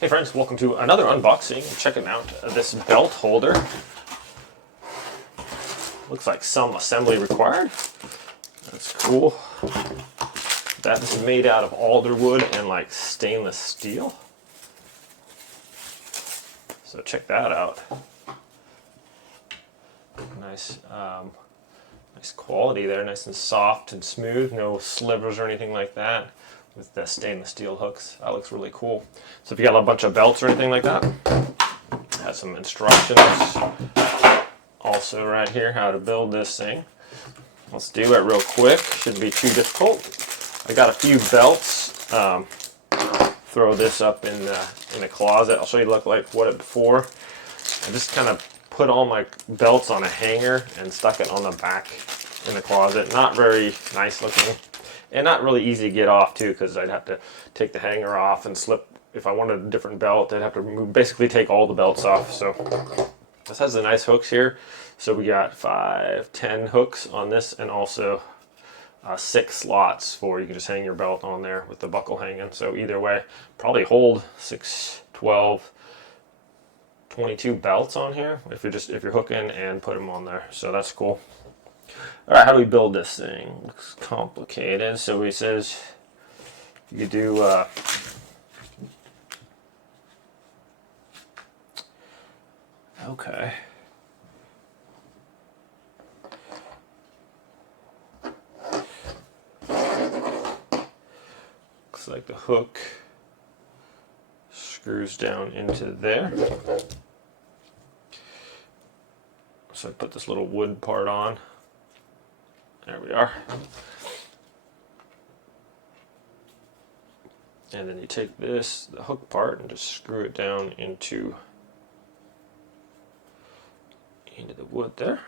Hey friends, welcome to another unboxing. Checking out this belt holder. Looks like some assembly required. That's cool. That is made out of alder wood and like stainless steel. So check that out. Nice, nice quality there. Nice and soft and smooth. No slivers or anything like that. With the stainless steel hooks. That looks really cool. So if you got a bunch of belts or anything like that, has some instructions also right here how to build this thing. Let's do it real quick. Shouldn't be too difficult. I got a few belts. Throw this up in the closet. I'll show you what it before. I just kind of put all my belts on a hanger and stuck it on the back in the closet. Not very nice looking. And not really easy to get off too, because I'd have to take the hanger off and slip. If I wanted a different belt, I'd have to basically take all the belts off. So this has the nice hooks here. So we got 10 hooks on this, and also 6 slots for you can just hang your belt on there with the buckle hanging. So either way, probably hold 6, 12, 22 belts on here if you're hooking and put them on there. So that's cool. All right, how do we build this thing? Looks complicated. So he says you do okay. Looks like the hook screws down into there. So I put this little wood part on. There we are. And then you take the hook part, and just screw it down into the wood there.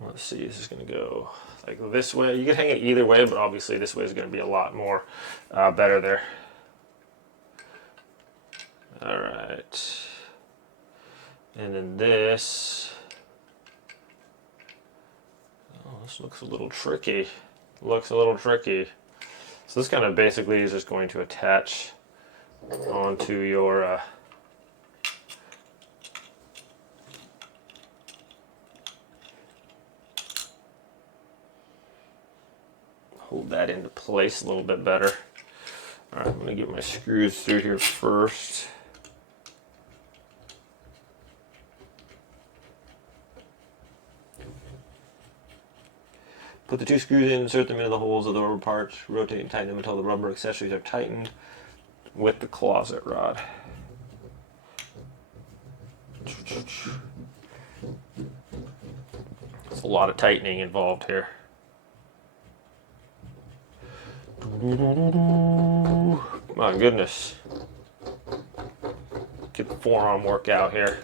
Let's see, this is going to go like this way. You can hang it either way, but obviously this way is going to be a lot more better there. All right. And then this looks a little tricky. Looks a little tricky. So this kind of basically is just going to attach onto your hold that into place a little bit better. All right, I'm going to get my screws through here first. Put the 2 screws in, insert them into the holes of the rubber parts, rotate and tighten them until the rubber accessories are tightened with the closet rod. There's a lot of tightening involved here. My goodness. Get the forearm work out here.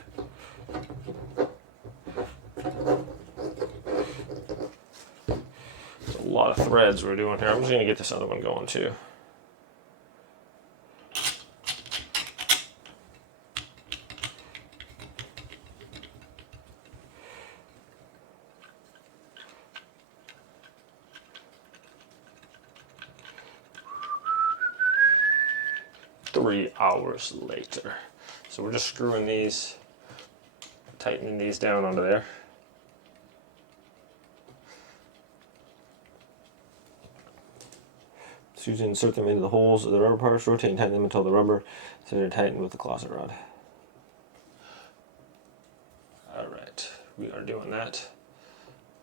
There's a lot of threads we're doing here. I'm just going to get this other one going too. Three hours later. So we're just screwing these, tightening these down onto there. So you insert them into the holes of the rubber parts, rotate and tighten them until the rubber is tightened with the closet rod. All right, we are doing that.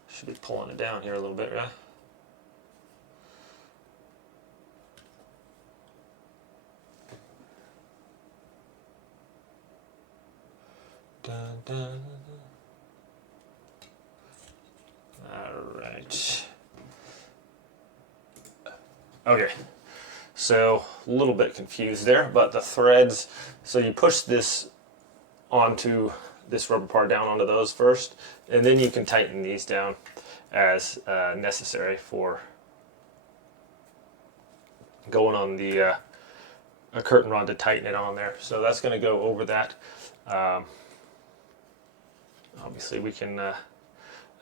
Should be pulling it down here a little bit, right? Dun, dun, dun. All right. Okay. So a little bit confused there, but the threads. So you push this onto this rubber part down onto those first, and then you can tighten these down as necessary for going on the a curtain rod to tighten it on there. So that's going to go over that. Obviously we can, I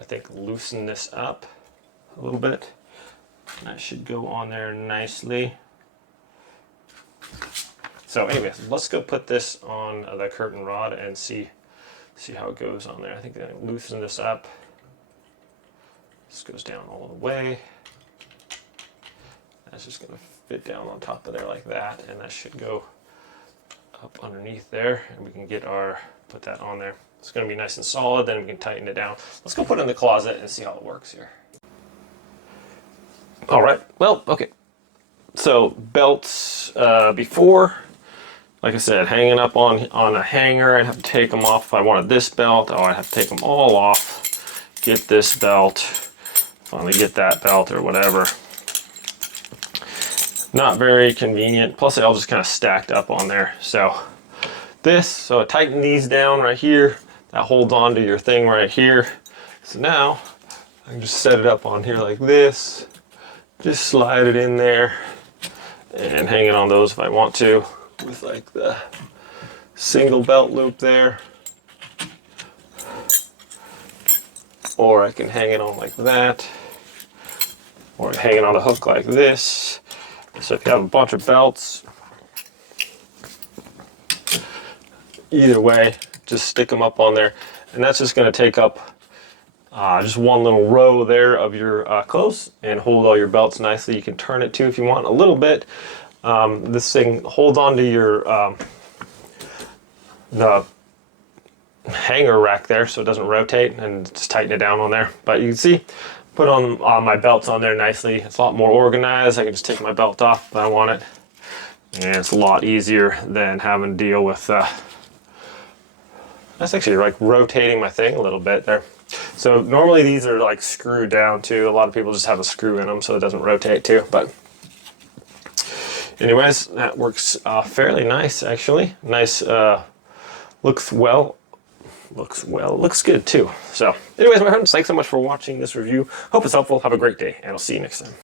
think, loosen this up a little bit. That should go on there nicely. So anyways, let's go put this on the curtain rod and see how it goes on there. I think I loosen this up. This goes down all the way. That's just going to fit down on top of there like that, and that should go up underneath there, and we can put that on there. It's going to be nice and solid, then we can tighten it down. Let's go put it in the closet and see how it works here. All right, well, okay. So belts, before, like I said, hanging up on a hanger, I'd have to take them off. If I wanted this belt, I'd have to take them all off, get this belt, finally get that belt or whatever. Not very convenient. Plus they all just kind of stacked up on there. So I tighten these down right here. That holds on to your thing right here. So now I can just set it up on here like this. Just slide it in there and hang it on those if I want to, with like the single belt loop there. Or I can hang it on like that. Or hang it on a hook like this. So if you have a bunch of belts, either way, just stick them up on there. And that's just going to take up just one little row there of your clothes and hold all your belts nicely. You can turn it too if you want a little bit. This thing holds on to your the hanger rack there so it doesn't rotate, and just tighten it down on there. But you can see, put on my belts on there nicely. It's a lot more organized. I can just take my belt off if I want it. And it's a lot easier than having to deal with, that's actually like rotating my thing a little bit there. So normally these are like screwed down too. A lot of people just have a screw in them so it doesn't rotate too. But anyways, that works fairly nice actually. Nice, looks good too. So anyways, my friends, thanks so much for watching this review. Hope it's helpful. Have a great day, and I'll see you next time.